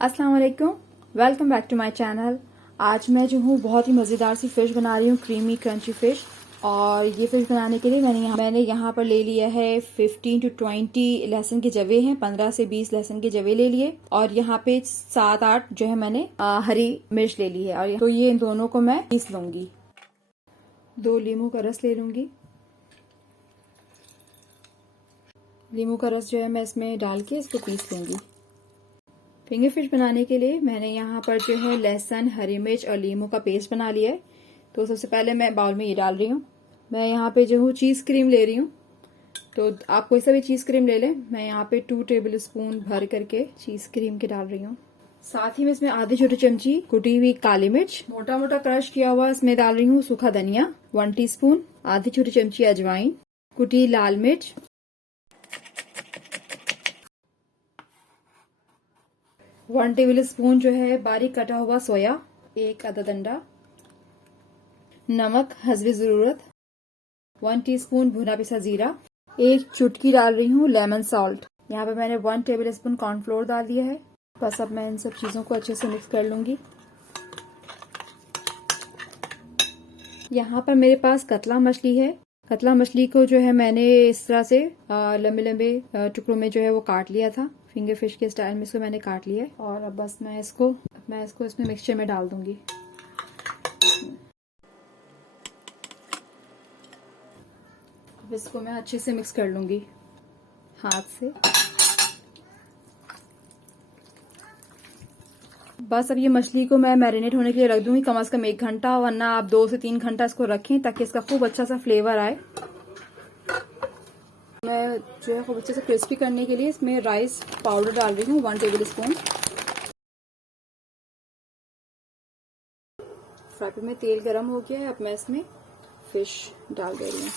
अस्सलाम वालेकुम, welcome back to my channel. आज मैं जो हूँ बहुत ही मज़ेदार सी फ़िश बना रही हूँ, क्रीमी क्रंची फ़िश। और ये फ़िश बनाने के लिए मैंने यहाँ पर ले लिया है 15 to 20 लहसुन के जवे हैं, 15 से 20 लहसुन के जवे ले लिए। और यहाँ पे 7-8 जो है मैंने हरी मिर्च ले ली है। और तो ये इन दोनों को मैं पीस लूंगी। 2 लीमू का रस ले लूंगी। लीमू का रस जो है मैं इसमें डाल के इसको पीस लूंगी। फिंगर फिश बनाने के लिए मैंने यहाँ पर जो है लहसुन, हरी मिर्च और लीमू का पेस्ट बना लिया है। तो सबसे पहले मैं बाउल में ये डाल रही हूँ। मैं यहाँ पे जो हूँ चीज़ क्रीम ले रही हूँ, तो आप कोई सा भी चीज़ क्रीम ले लें। मैं यहाँ पे 2 टेबल स्पून भर करके चीज़ क्रीम के डाल रही हूँ। साथ ही मैं इसमें आधी छोटी चमची कुटी हुई काली मिर्च, मोटा मोटा क्रश किया हुआ इसमें डाल रही हूँ। सूखा धनिया 1 टीस्पून, आधी छोटी चमची अजवाइन, कुटी लाल मिर्च, 1 टेबल स्पून जो है बारीक कटा हुआ सोया, 1 आधा डंडा, नमक हस्बे जरूरत, 1 टीस्पून भुना पिसा जीरा, 1 चुटकी डाल रही हूँ लेमन सॉल्ट। यहाँ पे मैंने 1 टेबल स्पून कॉर्नफ्लोर डाल दिया है। बस अब मैं इन सब चीजों को अच्छे से मिक्स कर लूंगी। यहाँ पर मेरे पास कतला मछली है। कतला मछली को जो है मैंने इस तरह से लंबे लंबे टुकड़ों में जो है वो काट लिया था। फिंगर फिश के स्टाइल में इसको मैंने काट लिया है। और अब बस मैं इसको इसमें मिक्सचर में डाल दूंगी। अब इसको मैं अच्छे से मिक्स कर लूंगी हाथ से। बस अब ये मछली को मैं मैरिनेट होने के लिए रख दूंगी कम से कम 1 घंटा, वरना आप 2 से 3 घंटा इसको रखें ताकि इसका खूब अच्छा सा फ्लेवर आए। मैं जो है खूब अच्छे से क्रिस्पी करने के लिए इसमें राइस पाउडर डाल रही हूँ 1 टेबल स्पून। फ्राई पैन में तेल गरम हो गया है। अब मैं इसमें फिश डाल दे रही हूँ।